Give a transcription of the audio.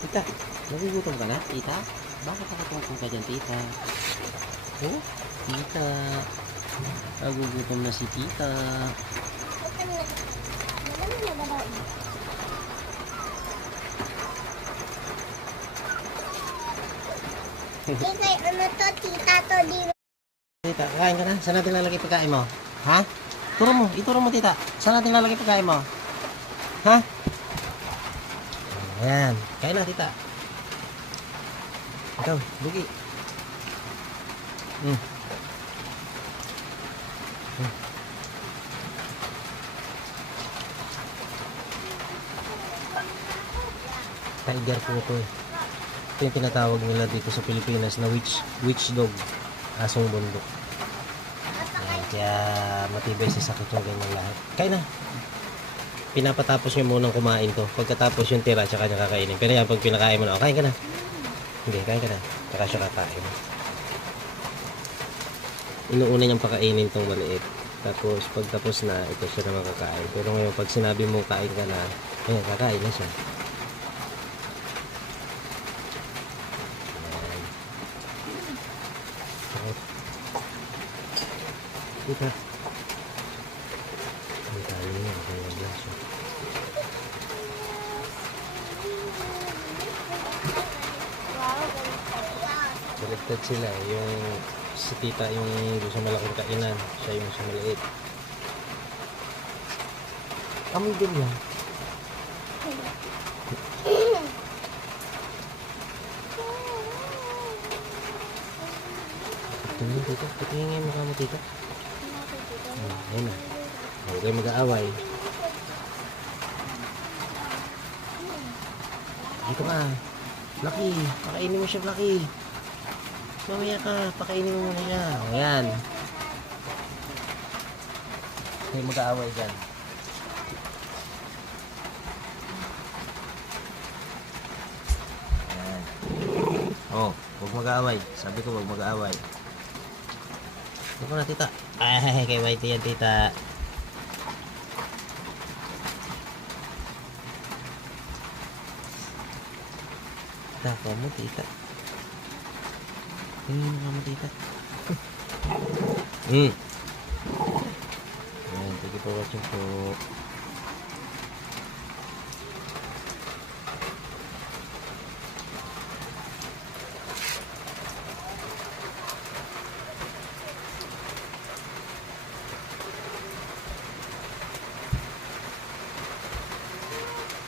Tita, nagugutom ka na, tita? Bakit nakatungkol ka dyan, tita? Oh, tita. Nagugutom na si tita. Tita, ano to? Tita to, di ba? Tita, kain ka na? Saan natin lalagay pagkain mo? Ha? Ituro mo, tita. Saan natin lalagay pagkain mo? Ha? Ayan, kain na, tita. Ikaw, bugi. Hmm. Tiger po ito eh. Ito yung tinatawag nila dito sa Pilipinas na witch dog. Asong bundok. Ayan, kaya matibay sa sakit yung ganyan lahat. Kain na. Pinapatapos nyo munang kumain to. Pagkatapos yung tira, tsaka niya kakainin. Pero yan, pag pinakain mo na, kain ka na. Hindi, kain ka na. Tsaka siya kakain. Inuuna niyang pakainin tong maliit. Tapos, pagtapos na, ito siya naman kakain. Pero ngayon, pag sinabi mo kain ka na, ayan, kakain na siya. Kita. Ang tayo niya, kaya blaso. Baligtad sila. Yung si tita yung doon sa malaking kainan. Siya yung sa maliit. Amoy din yan. Tingin tita. Tingin nga yung mukha mo tita. Ayun na. Huwag kayo mag-aaway. Dito ka. Lucky. Pakainin mo siya, Lucky. Mamaya ka. Pakainin mo muna siya. Ayan. Huwag kayo mag-aaway dyan. Ayan. Oh, huwag mag-aaway. Sabi ko huwag mag-aaway. Huwag na, tita. Ay, kay Whitey yan, tita. Tita, mo, tita. Tingin mo mo, tita. Ayan, thank you for watching po.